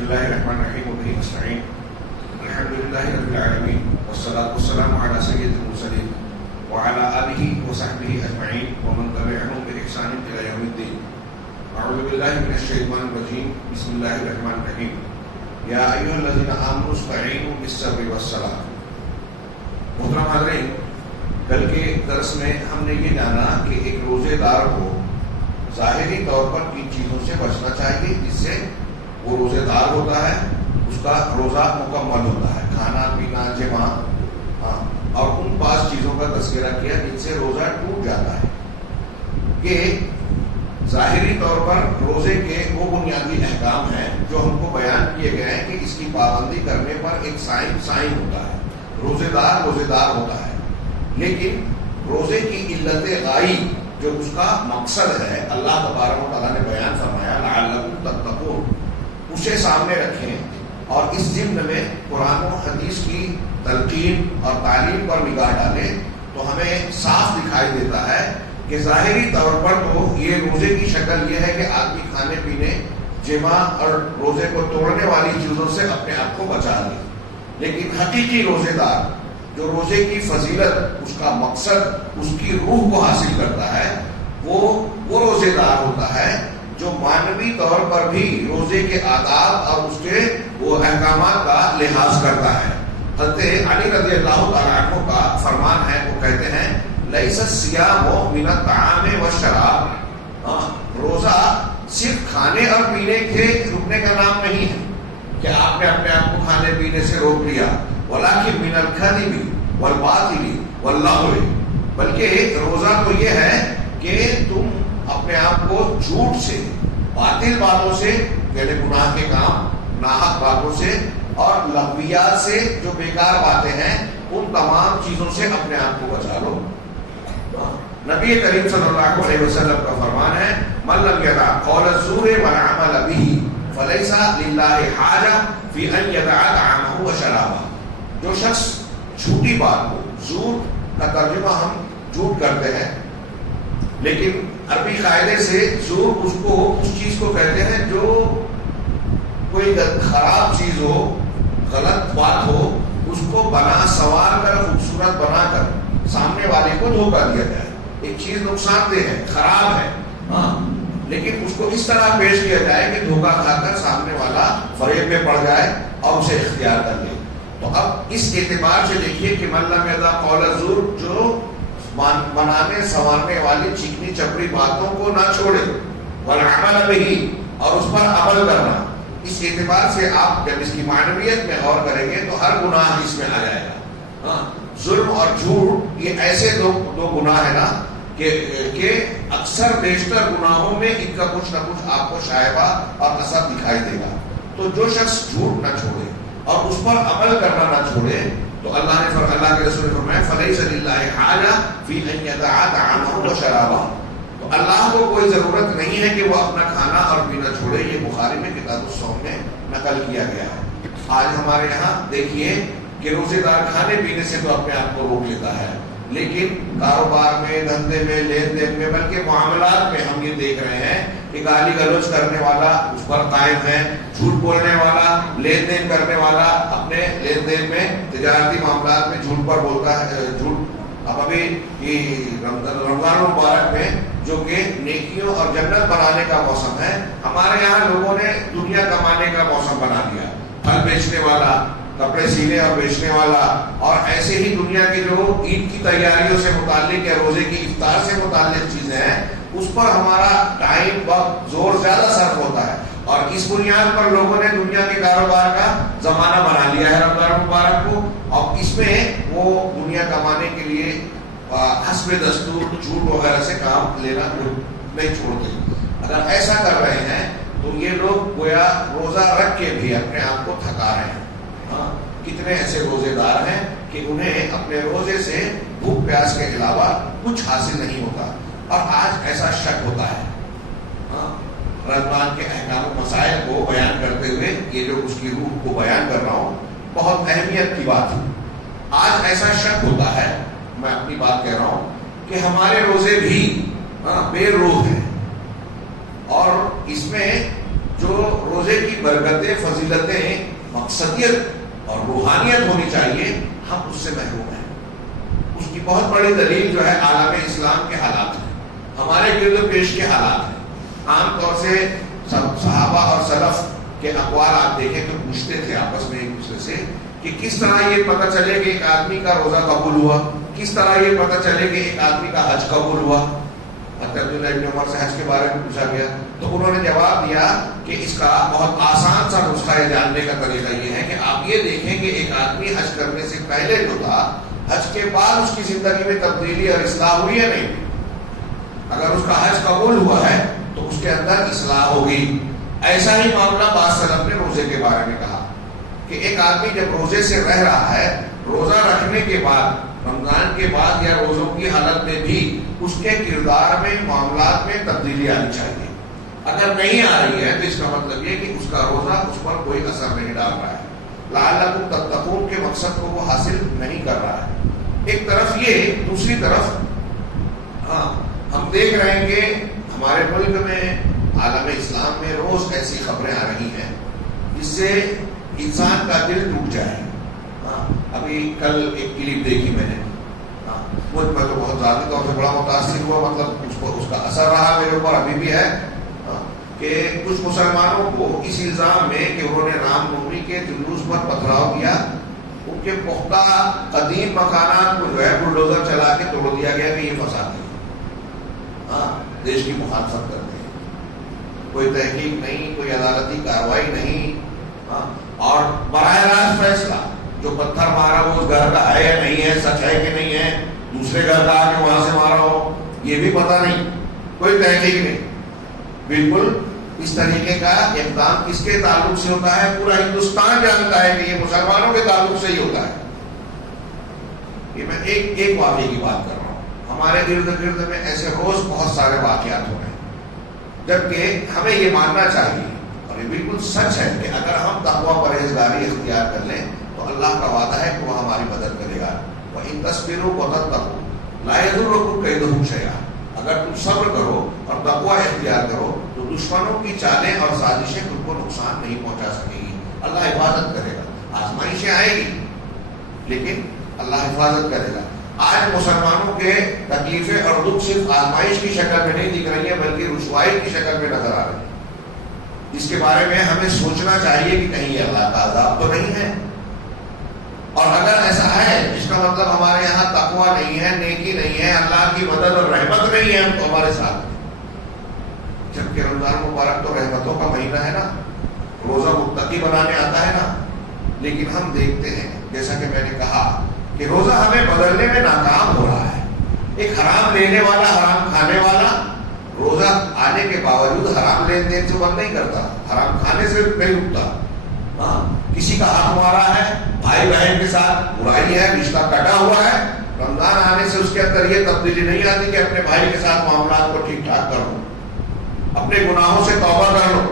بسم الله الرحمن الرحيم وبه نستعين الحمد لله رب العالمين والصلاة والسلام على سيد المرسلين وعلى آله وصحبه أجمعين ومن تبعهم بإحسان إلى يوم الدين. أعوذ بالله من الشيطان الرجيم. بسم الله الرحمن الرحيم. يا أيها الذين آمنوا استعينوا بالصبر والصلاة. محترم حاضرین، کل کے درس میں ہم نے یہ جانا کہ ایک روزے دار کو ظاہری طور پر کن چیزوں سے بچنا چاہیے جس سے وہ روزے دار ہوتا ہے، اس کا روزہ مکمل ہوتا ہے، کھانا پینا جمع، اور ان 5 چیزوں کا تذکرہ کیا جن سے روزہ ٹوٹ جاتا ہے. یہ ظاہری طور پر روزے کے وہ بنیادی احکام ہیں جو ہم کو بیان کیے گئے ہیں کہ اس کی پابندی کرنے پر ایک سائن ہوتا ہے، روزے دار ہوتا ہے. لیکن روزے کی علت غائب جو اس کا مقصد ہے اللہ تبارک و تعالیٰ نے بیان فرمایا لعلکم تتقون، اسے سامنے رکھیں اور اس ضمن میں قرآن و حدیث کی تلقین اور تعلیم پر نگاہ ڈالیں تو ہمیں صاف دکھائی دیتا ہے کہ ظاہری طور پر تو یہ روزے کی شکل یہ ہے کہ آدمی کھانے پینے جمع اور روزے کو توڑنے والی چیزوں سے اپنے آپ کو بچا لے. لیکن حقیقی روزے دار جو روزے کی فضیلت، اس کا مقصد، اس کی روح کو حاصل کرتا ہے، وہ روزے دار ہوتا ہے جو معنوی طور پر بھی روزے کے آداب اور اس کے وہ احکامات کا لحاظ کرتا ہے. حضرت علی رضی اللہ تعالیٰ عنہ کا فرمان ہے، وہ کہتے ہیں لیس الصیام من الطعام والشراب، روزہ صرف کھانے اور پینے کے رکنے کا نام نہیں ہے کہ آپ نے اپنے آپ کو کھانے پینے سے روک لیا، ولکن من الکذب والباطل واللغو، بلکہ روزہ تو یہ ہے کہ تم اپنے آپ کو جھوٹ سے، باطل باتوں سے، یعنی گناہ کے کام، ناحق باتوں سے اور لغویات سے، جو بیکار باتیں ہیں، ان تمام چیزوں سے اپنے آپ کو بچا لو. نبی کریم صلی اللہ علیہ وسلم کا فرمان ہے من لم یدع قول الزور والعمل به فلیس للہ حاجہ فی ان یدع طعامہ وشرابہ. جو شخص جھوٹی بات کو، زور کا ترجمہ ہم جھوٹ کرتے ہیں، لیکن عربی قاعدے سے زور اس چیز کو کہتے ہیں جو کوئی خراب چیز ہو، غلط بات ہو، اس کو بنا سنوار کر خوبصورت بنا کر سامنے والے کو دھوکہ دیا جائے. ایک چیز نقصان دہ ہے، خراب ہے، لیکن اس کو اس طرح پیش کیا جائے کہ دھوکہ کھا کر سامنے والا فریب میں پڑ جائے اور اسے اختیار کر لے. تو اب اس اعتبار سے دیکھیے کہ من لم یدع قول الزور، جو بنانے سنوارنے والی چکنی چپڑی باتوں کو نہ چھوڑے، والعمل به، اور اس پر عمل کرنا. اس اعتبار سے آپ جب اس کی معنویت میں غور کریں گے تو ہر گناہ اس میں آ جائے گا. ظلم اور جھوٹ یہ ایسے دو گناہ ہیں نا کہ اکثر بیشتر گناہوں میں ان کا کچھ نہ کچھ آپ کو شائبہ اور اثر دکھائی دے گا. تو جو شخص جھوٹ نہ چھوڑے اور اس پر عمل کرنا نہ چھوڑے تو اللہ کے رسول نے فرمایا فلیس للہ حاجہ فی ان یدع طعامہ وشرابہ. تو اللہ کو کوئی ضرورت نہیں ہے کہ وہ اپنا کھانا اور پینا چھوڑے. یہ بخاری میں کتاب الصوم میں نقل کیا گیا ہے. آج ہمارے یہاں دیکھیے کہ روزے دار کھانے پینے سے تو اپنے آپ کو روک لیتا ہے، لیکن کاروبار میں، دھندے میں، لین دین میں، بلکہ معاملات میں ہم یہ دیکھ رہے ہیں کہ گالی گلوچ کرنے والا اس پر قائم ہے، جھوٹ بولنے والا، لین دین کرنے والا اپنے لین دین میں، تجارتی معاملات میں جھوٹ پر بولتا ہے. جھوٹ اب ابھی رمضان مبارک میں جو کہ نیکیوں اور جنت بنانے کا موسم ہے، ہمارے یہاں لوگوں نے دنیا کمانے کا موسم بنا دیا. پھل بیچنے والا، کپڑے سینے اور بیچنے والا، اور ایسے ہی دنیا کے جو عید کی تیاریوں سے متعلق یا روزے کی افطار سے متعلق چیزیں ہیں، اس پر ہمارا ٹائم، وقت، زور زیادہ صرف ہوتا ہے. اور اس بنیاد پر لوگوں نے دنیا کے کاروبار کا زمانہ بنا لیا ہے رمضان مبارک کو. اور اس میں وہ دنیا کمانے کے لیے حسب دستور جھوٹ وغیرہ سے کام لینا نہیں چھوڑتے. اگر ایسا کر رہے ہیں تو یہ لوگ گویا روزہ رکھ کے بھی اپنے آپ کو تھکا رہے ہیں. کتنے ایسے روزے دار ہیں کہ انہیں اپنے روزے سے بھوک پیاس کے علاوہ کچھ حاصل نہیں ہوتا. اور آج ایسا شک ہوتا ہے رمضان کے احکام و مسائل کو بیان کرتے ہوئے، یہ جو اس کی روح کو بیان کر رہا ہوں بہت اہمیت کی بات ہے. آج ایسا شک ہوتا ہے، میں اپنی بات کہہ رہا ہوں، کہ ہمارے روزے بھی بے روح ہیں اور اس میں جو روزے کی برکتیں، فضیلتیں، مقصدیت اور روحانیت ہونی چاہیے، ہم اس سے محروم ہیں۔ اس کی بہت بڑی دلیل جو ہے عالم اسلام کے حالات ہیں، ہمارے گرد و پیش کے حالات ہیں۔ عام طور سے صحابہ اور سلف کے اقوال آپ دیکھیں تو پوچھتے تھے آپس میں ایک دوسرے سے کہ کس طرح یہ پتہ چلے کہ ایک آدمی کا روزہ قبول ہوا، کس طرح یہ پتہ چلے کہ ایک آدمی کا حج قبول ہوا۔ عبداللہ ابن عمر سے حج کے بارے میں پوچھا گیا تو انہوں نے جواب دیا کہ اس کا بہت آسان سا نسخہ جاننے کا طریقہ یہ ہے کہ آپ یہ دیکھیں کہ ایک آدمی حج کرنے سے پہلے جو تھا، حج کے بعد اس کی زندگی میں تبدیلی اور اصلاح ہوئی ہے نہیں؟ اگر اس کا حج قبول ہوا ہے تو اس کے اندر اصلاح ہوگی۔ ایسا ہی معاملہ بعض سلف نے روزے کے بارے میں کہا کہ ایک آدمی جب روزے سے رہ رہا ہے، روزہ رکھنے کے بعد، رمضان کے بعد یا روزوں کی حالت میں بھی اس کے کردار میں، معاملات میں تبدیلی آنی چاہیے۔ اگر نہیں آ رہی ہے تو اس کا مطلب یہ کہ اس کا روزہ اس پر کوئی اثر نہیں ڈال رہا ہے، لعلکم تتقون کے مقصد کو وہ حاصل نہیں کر رہا ہے۔ ایک طرف یہ، دوسری طرف ہم دیکھ رہے ہیں کہ ہمارے ملک میں، عالم اسلام میں روز ایسی خبریں آ رہی ہیں جس سے انسان کا دل ٹوٹ جائے۔ ابھی کل ایک کلپ دیکھی میں نے، مجھ میں تو بہت ذاتی طور سے بڑا متاثر ہوا، مطلب اس کا اثر رہا میرے اوپر، ابھی بھی ہے، کہ کچھ مسلمانوں کو اس الزام میں کہ انہوں نے رام نومی کے جلوس پر پتھراؤ کیا، ان کے پختہ قدیم مکانات کو جو ہے بلڈوزر چلا کے توڑ دیا گیا کہ یہ فساد ہے۔ دیش کی مخالفت کرتے ہیں، کوئی تحقیق نہیں، کوئی عدالتی کارروائی نہیں، اور براہ راست فیصلہ جو پتھر مارا وہ اس گھر کا ہے یا نہیں ہے، سچ ہے کہ نہیں ہے، دوسرے گھر کا آ کے وہاں سے مارا ہو یہ بھی پتہ نہیں، کوئی تحقیق نہیں۔ بالکل اس طریقے کا اقدام کس کے تعلق سے ہوتا ہے؟ پورا ہندوستان جانتا ہے کہ یہ مسلمانوں کے تعلق سے ہی ہوتا ہے۔ یہ میں ایک واقعے کی بات کر رہا ہوں، ہمارے ارد گرد میں ایسے روز بہت سارے واقعات ہو رہے ہیں، جبکہ ہمیں یہ ماننا چاہیے، اور یہ بالکل سچ ہے کہ اگر ہم تقویٰ پرہیزگاری اختیار کر لیں تو اللہ کا وعدہ ہے کہ وہ ہماری مدد کرے گا۔ وَإِن تَصْبِرُوا وَتَتَّقُوا لَا يَضُرُّكُمْ كَيْدُهُمْ شَيْئًا، اگر تم صبر کرو اور تقویٰ اختیار کرو تو دشمنوں کی چالیں اور سازشیں تم کو نقصان نہیں پہنچا سکے گی، اللہ حفاظت کرے گا۔ آزمائشیں آئے گی لیکن اللہ حفاظت کرے گا۔ آج مسلمانوں کے تکلیفیں اور دکھ صرف آزمائش کی شکل میں نہیں دکھ رہی ہیں بلکہ رسوائی کی شکل میں نظر آ رہی ہیں، جس کے بارے میں ہمیں سوچنا چاہیے کہ کہیں یہ اللہ کا عذاب تو نہیں ہے۔ اور اگر ایسا ہے اس کا مطلب ہمارے یہاں تقویٰ نہیں ہے، نیکی نہیں ہے، اللہ کی مدد اور رحمت نہیں ہے تو ہمارے ساتھ، جبکہ رمضان مبارک تو رحمتوں کا مہینہ ہے نا، روزہ متقی بنانے آتا ہے نا، لیکن ہم دیکھتے ہیں جیسا کہ میں نے کہا کہ روزہ ہمیں بدلنے میں ناکام ہو رہا ہے۔ ایک حرام لینے والا، حرام کھانے والا روزہ آنے کے باوجود حرام لین دین سے بند نہیں کرتا، حرام کھانے سے نہیں رکتا۔ کسی کا حق مارا ہے، بھائی بہن کے ساتھ برائی ہے، رشتہ کٹا ہوا ہے، رمضان آنے سے اس کے اندر یہ تبدیلی نہیں آتی کہ اپنے بھائی کے ساتھ معاملات کو ٹھیک ٹھاک کر لو، اپنے گناہوں سے توبہ کر لو۔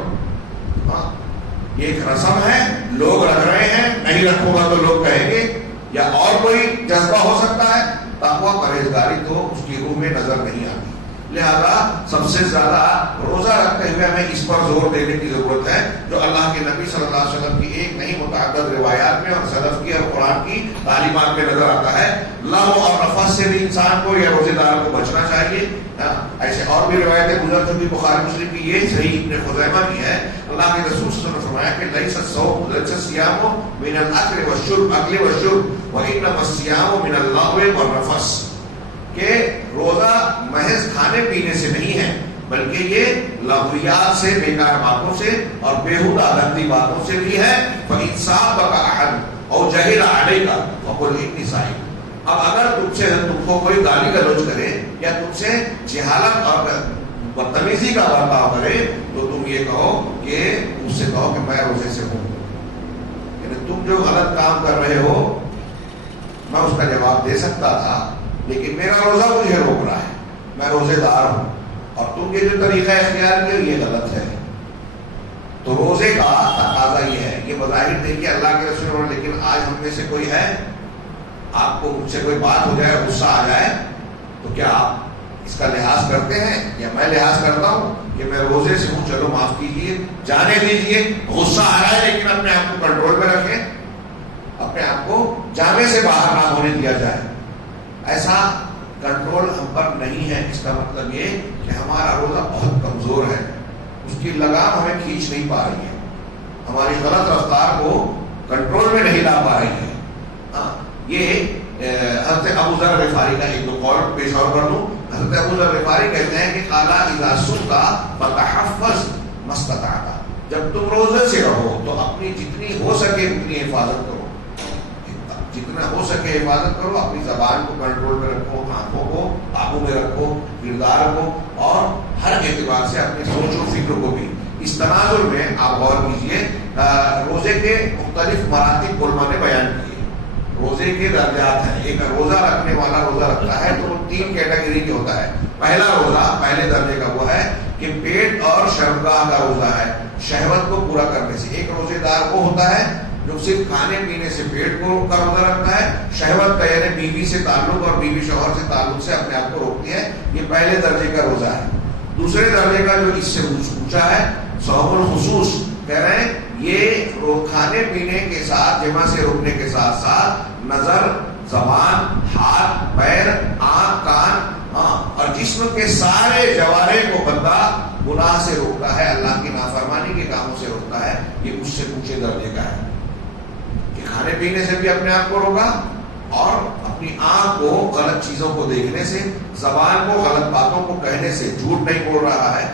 یہ ایک رسم ہے، لوگ رکھ رہے ہیں، نہیں رکھوں گا تو لوگ کہیں گے، یا اور کوئی جذبہ ہو سکتا ہے۔ تقویٰ پرہیزگاری تو اس کی روح میں نظر نہیں آتی، لہذا سب سے زیادہ روزہ رکھتے ہوئے ہمیں اس پر زور دینے کی ضرورت ہے جو اللہ کے نبی صلی اللہ علیہ وسلم کی ایک نہیں متعدد روایات میں اور سلف کی اور قرآن کی تعلیمات میں نظر آتا ہے۔ لغو اور رفث سے بھی انسان کو یا روزے دار کو بچنا چاہیے۔ ایسے اور بھی روایتیں گزر چکی، بخاری مسلم کی یہ صحیح ابن خزیمہ کی ہے، اللہ کے رسول صلی اللہ علیہ وسلم نے فرمایا کہ لیس الصوم لیس الصیام من الاکل والشرب وانما الصیام من اللغو والرفث، کہ روزہ محض کھانے پینے سے نہیں ہے بلکہ یہ لغویات سے، بیکار باتوں سے اور بیہودہ گندی باتوں سے بھی ہے۔ فَإِنْ صَابَكَ أَحَدٌ أَوْ جَهِلَ عَلَيْكَ فَقُلْ إِنِّي صَائِمٌ۔ اب اگر تم کو کوئی گالی گلوچ کرے یا تم سے جہالت اور بدتمیزی کا برتاؤ کرے تو تم یہ کہو کہ اس سے کہو کہ میں روزے سے ہوں، یعنی تم جو غلط کام کر رہے ہو میں اس کا جواب دے سکتا تھا لیکن میرا روزہ مجھے روک رہا ہے، میں روزے دار ہوں اور تم یہ جو طریقہ اختیار کیا یہ غلط ہے۔ تو روزے کا تقاضا یہ ہے، یہ بظاہر دیکھیے اللہ کے رسول، لیکن آج ہم میں سے کوئی ہے، آپ کو مجھ سے کوئی بات ہو جائے، غصہ آ جائے تو کیا آپ اس کا لحاظ کرتے ہیں یا میں لحاظ کرتا ہوں کہ میں روزے سے ہوں، چلو معاف کیجیے، جانے دیجیے، غصہ آ رہا ہے لیکن اپنے آپ کو کنٹرول میں رکھیں، اپنے آپ کو جامے سے باہر نہ ہونے دیا جائے. ایسا کنٹرول ہم پر نہیں ہے. اس کا مطلب یہ کہ ہمارا روزہ بہت کمزور ہے، اس کی لگام ہمیں کھینچ نہیں پا رہی ہے، ہماری غلط رفتار کو کنٹرول میں نہیں لا پا رہی ہے. یہ حضرت ابو ذر غفاری کا ایک دو قول پیش اور کر دوں. حضرت ابو ذر غفاری کہتے ہیں کہ قال اذا صمت فتحفظ ما استطعت، جب تم روزے سے رہو تو اپنی جتنی ہو سکے اتنی حفاظت کرو، جتنا ہو سکے حفاظت کرو، اپنی زبان کو کنٹرول میں رکھو، آنکھوں کو قابو میں رکھو، کردار کو، اور ہر اعتبار سے اپنی سوچ و فکر کو بھی. اس تناظر میں آپ غور کیجیے، روزے کے مختلف مراتب علماء نے بیان کیے. روزے کے درجات ہیں. ایک روزہ رکھنے والا روزہ رکھتا ہے تو وہ 3 کیٹیگری کے ہوتا ہے. پہلا روزہ پہلے درجے کا وہ ہے کہ پیٹ اور شرمگاہ کا روزہ ہے، شہوت کو پورا کرنے سے. ایک روزے دار وہ ہوتا ہے جو صرف کھانے پینے سے پیٹ کو کا روزہ رکھتا ہے، شہوت کا یعنی بیوی سے تعلق اور بیوی شوہر سے تعلق سے اپنے آپ کو روکتی ہے. یہ پہلے درجے کا روزہ ہے. دوسرے درجے کا جو اس سے اونچا ہے، صوم الخصوص، کہہ رہے ہیں یہ کھانے پینے کے ساتھ، جمع سے روکنے کے ساتھ ساتھ نظر، زبان، ہاتھ، پیر، آنکھ، کان اور جسم کے سارے جوارح کو بندہ گناہ سے روکتا ہے، اللہ کی نافرمانی کے کاموں سے روکتا ہے. یہ اس سے اونچے درجے کا ہے کہ کھانے پینے سے بھی اپنے آپ کو روکا، اور اپنی آنکھ کو غلط چیزوں کو دیکھنے سے، زبان کو غلط باتوں کو کہنے سے، جھوٹ نہیں بول رہا ہے،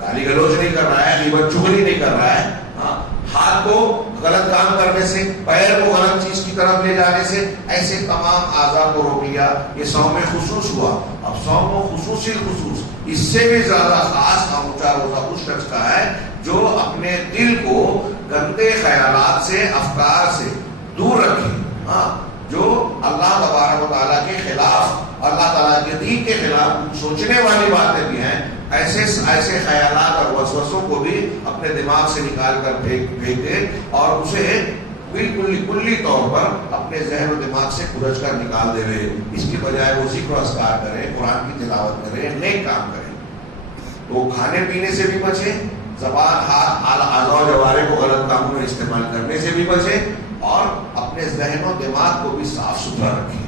گالی گلوچ نہیں کر رہا ہے، غیبت چغلی نہیں کر رہا ہے، ہاتھ کو غلط کام کرنے سے، پیر کو غلط چیز کی طرف لے جانے سے، ایسے تمام اعضاء کو روک لیا. یہ صوم خصوص ہوا. اب صوم خصوصی خصوص، اس سے بھی زیادہ خاص اور اونچا روزہ اس شخص کا ہے جو اپنے دل کو گندے خیالات سے، افکار سے دور رکھے، جو اللہ تبارک و تعالیٰ کے خلاف، اللہ تعالیٰ کے دین کے خلاف سوچنے والی باتیں بھی ہیں، ایسے خیالات اور وسوسوں کو بھی اپنے دماغ سے نکال کر پھینک دے اور اسے بالکل کلی طور پر اپنے ذہن و دماغ سے کھرچ کر نکال دے رہے. اس کی بجائے وہ ذکر و اذکار کرے، قرآن کی تلاوت کرے، نیک کام کرے. تو کھانے پینے سے بھی بچے، زبان، ہاتھ، اعضاء و جوارح کو غلط کاموں میں استعمال کرنے سے بھی بچے، اور اپنے ذہن و دماغ کو بھی صاف ستھرا رکھیں.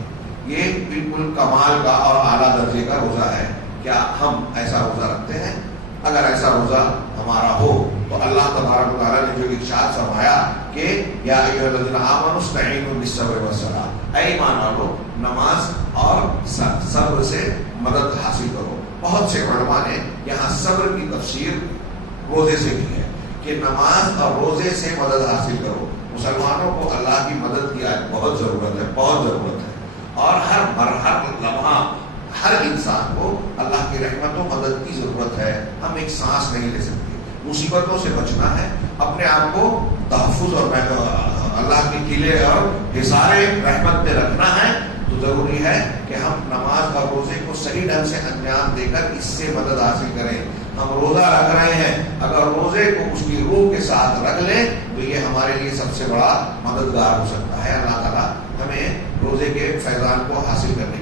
یہ بالکل کمال کا اور اعلیٰ درجے کا روزہ ہے. کیا ہم ایسا روزہ رکھتے ہیں؟ اگر ایسا روزہ ہمارا ہو تو اللہ تبارک و تعالیٰ نے جو ارشاد فرمایا کہ یا ایھا الذین آمنوا استعینوا بالصبر والصلاۃ، اے ایمان والو نماز اور صبر سے مدد حاصل کرو. بہت سے علماء نے یہاں صبر کی تفسیر روزے سے کی ہے کہ نماز اور روزے سے مدد حاصل کرو. مسلمانوں کو اللہ کی مدد کی آج بہت ضرورت ہے، بہت ضرورت ہے، اور ہر لمحہ ہر انسان کو اللہ کی رحمت و مدد کی ضرورت ہے. ہم ایک سانس نہیں لے سکتے. مصیبتوں سے بچنا ہے، اپنے آپ کو تحفظ اور اللہ کے قلعے اور حصار رحمت میں رکھنا ہے. تو ضروری ہے کہ ہم نماز اور روزے کو صحیح ڈھنگ سے انجام دے کر اس سے مدد حاصل کریں. ہم روزہ رکھ رہے ہیں، اگر روزے کو اس کی روح کے ساتھ رکھ لیں تو یہ ہمارے لیے سب سے بڑا مددگار ہو سکتا ہے. اللہ تعالیٰ ہمیں روزے کے فیضان کو حاصل کرنے